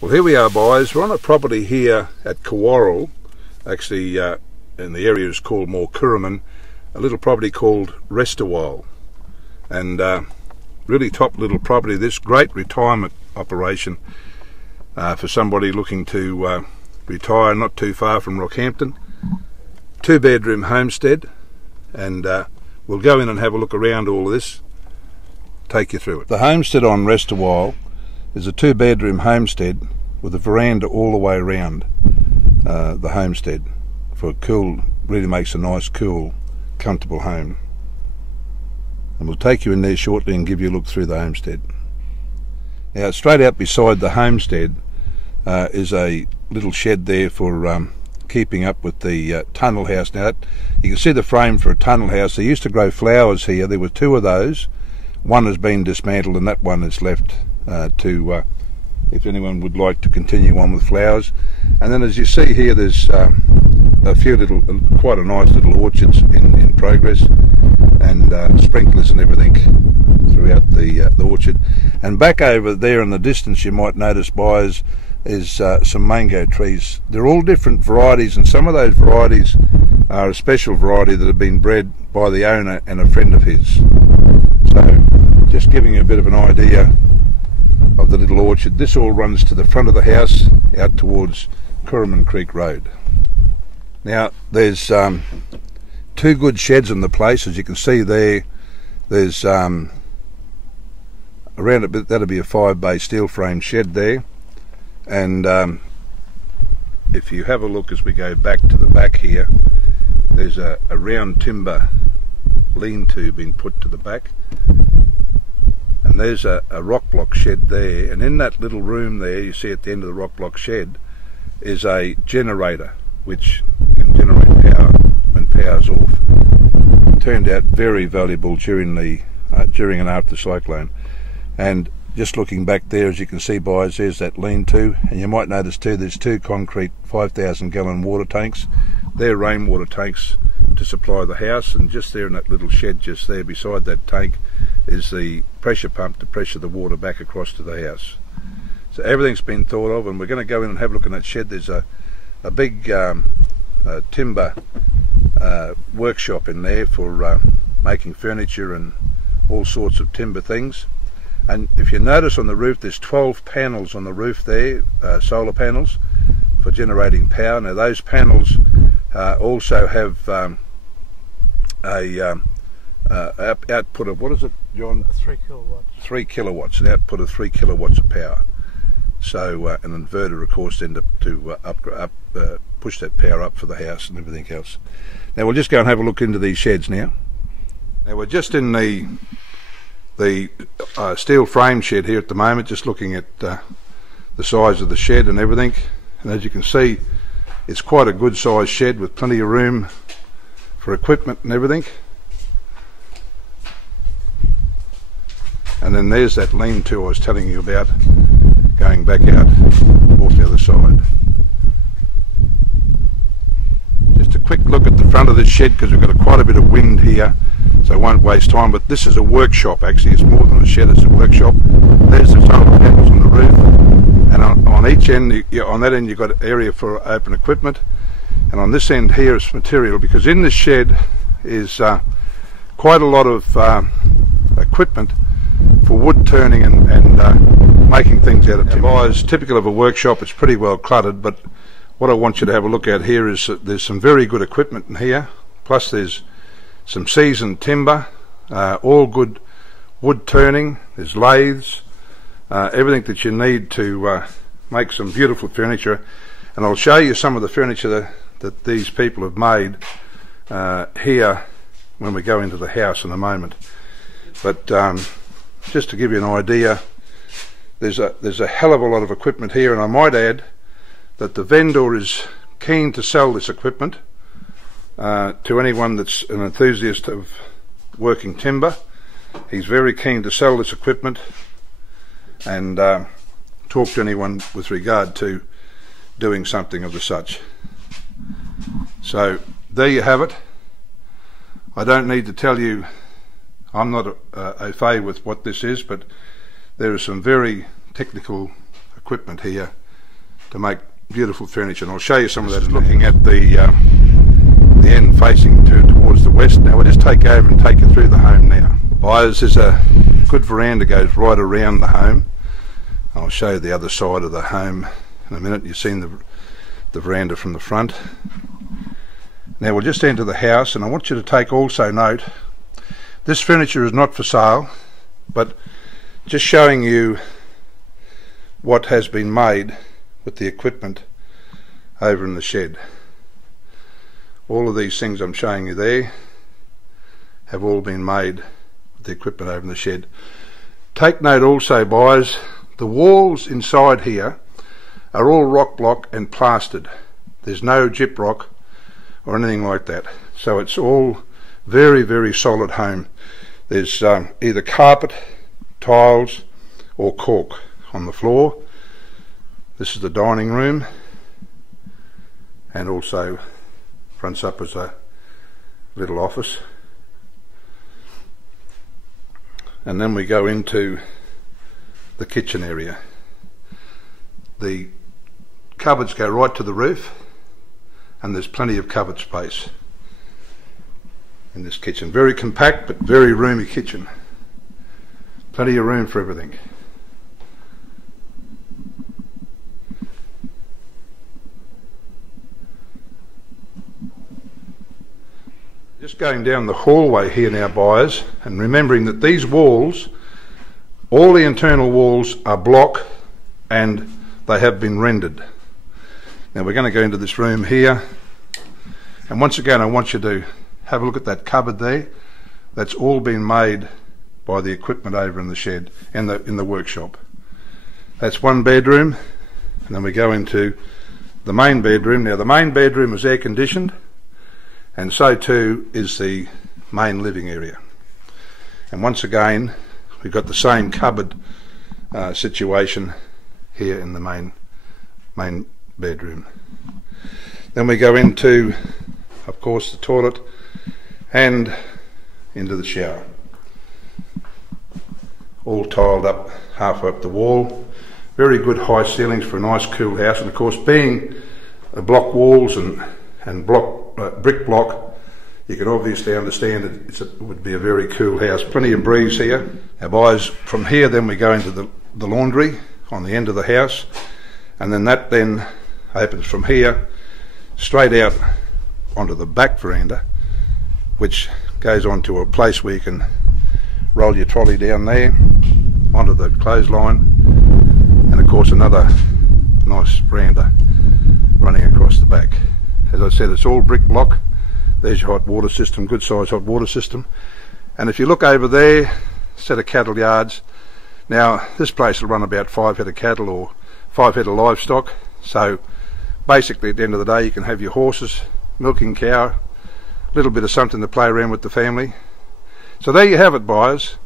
Well, here we are, boys. We're on a property here at Cawarral, actually in the area is called more Curriman, a little property called Leataylorpastoral, and really top little property. This great retirement operation for somebody looking to retire not too far from Rockhampton. 2-bedroom homestead, and we'll go in and have a look around all of this, take you through it. The homestead on Leataylorpastoral is a 2-bedroom homestead with a veranda all the way around the homestead for a cool, really makes a nice, cool, comfortable home. And we'll take you in there shortly and give you a look through the homestead. Now, straight out beside the homestead is a little shed there for keeping up with the tunnel house. Now, you can see the frame for a tunnel house. They used to grow flowers here. There were 2 of those. One has been dismantled and that one is left to if anyone would like to continue on with flowers. And then, as you see here, there's a few little, quite a nice little orchards in progress, and sprinklers and everything throughout the orchard. And back over there in the distance, you might notice, buyers, is some mango trees. They're all different varieties, and some of those varieties are a special variety that have been bred by the owner and a friend of his. So just giving you a bit of an idea of the little orchard. This all runs to the front of the house out towards Curriman Creek Road. Now, there's 2 good sheds in the place. As you can see there, there's around a bit, that'll be a 5-bay steel frame shed there. And if you have a look as we go back to the back here, there's a round timber lean-to being put to the back, and there's a rock block shed there, and in that little room there you see at the end of the rock block shed is a generator which can generate power when power's off. It turned out very valuable during and after the cyclone. And just looking back there, as you can see, boys, there's that lean-to, and you might notice too there's 2 concrete 5,000-gallon water tanks. They're rainwater tanks to supply the house, and just there in that little shed just there beside that tank is the pressure pump to pressure the water back across to the house. So everything's been thought of, and we're going to go in and have a look in that shed. There's a big timber workshop in there for making furniture and all sorts of timber things. And if you notice on the roof, there's 12 panels on the roof there, solar panels for generating power. Now, those panels also have a output of, what is it, John? 3 kilowatts. 3 kilowatts, an output of 3 kilowatts of power. So an inverter, of course, then to push that power up for the house and everything else. Now, we'll just go and have a look into these sheds now. Now, we're just in the steel frame shed here at the moment, just looking at the size of the shed and everything. And as you can see, it's quite a good sized shed with plenty of room for equipment and everything. And then there's that lean-to I was telling you about, going back out off the other side. Just a quick look at the front of this shed, because we've got quite a bit of wind here, so I won't waste time. But this is a workshop, actually. It's more than a shed, it's a workshop. There's the solar panels on the roof, and on each end, on that end, you've got area for open equipment, and on this end here is material, because in this shed is quite a lot of equipment for wood turning and making things out of timber. Now, as typical of a workshop, it's pretty well cluttered, but what I want you to have a look at here is that there's some very good equipment in here, plus there's some seasoned timber, all good wood turning. There's lathes, everything that you need to make some beautiful furniture. And I'll show you some of the furniture that these people have made here when we go into the house in a moment. But just to give you an idea, there's a hell of a lot of equipment here, and I might add that the vendor is keen to sell this equipment to anyone that's an enthusiast of working timber. He's very keen to sell this equipment and talk to anyone with regard to doing something of the such. So there you have it. I don't need to tell you, I'm not au fait with what this is, but there is some very technical equipment here to make beautiful furniture, and I'll show you some of that. Looking at the end facing towards the west. Now we'll just take over and take you through the home now. Buyers, there's a good veranda goes right around the home. I'll show you the other side of the home in a minute. You've seen the veranda from the front. Now we'll just enter the house, and I want you to take also note, this furniture is not for sale, but just showing you what has been made with the equipment over in the shed. All of these things I'm showing you there have all been made with the equipment over in the shed. Take note also, buyers, the walls inside here are all rock block and plastered. There's no gyprock or anything like that, so it's all very, very solid home. There's either carpet, tiles or cork on the floor. This is the dining room, and also fronts up as a little office. And then we go into the kitchen area. The cupboards go right to the roof, and there's plenty of cupboard space in this kitchen. Very compact but very roomy kitchen. Plenty of room for everything. Just going down the hallway here now, buyers, and remembering that these walls, all the internal walls are block and they have been rendered. Now we're going to go into this room here, and once again I want you to have a look at that cupboard there. That's all been made by the equipment over in the shed, in the workshop. That's one bedroom, and then we go into the main bedroom. Now the main bedroom is air conditioned, and so too is the main living area. And once again we've got the same cupboard situation here in the main bedroom. Then we go into, of course, the toilet and into the shower. All tiled up halfway up the wall. Very good high ceilings for a nice cool house, and of course being block walls and brick block, you can obviously understand that it would be a very cool house. Plenty of breeze here. Now buyers, from here then we go into the laundry on the end of the house, and then that then opens from here straight out onto the back veranda, which goes on to a place where you can roll your trolley down there onto the clothesline, and of course another nice veranda running across the back. As I said, it's all brick block. There's your hot water system, good size hot water system. And if you look over there, set of cattle yards. Now this place will run about 5 head of cattle or 5 head of livestock, so basically at the end of the day you can have your horses, milking cow, a little bit of something to play around with the family. So there you have it, buyers.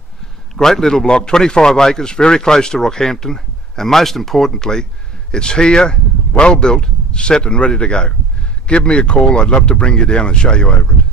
Great little block, 25 acres, very close to Rockhampton, and most importantly it's here, well built, set and ready to go. Give me a call, I'd love to bring you down and show you over it.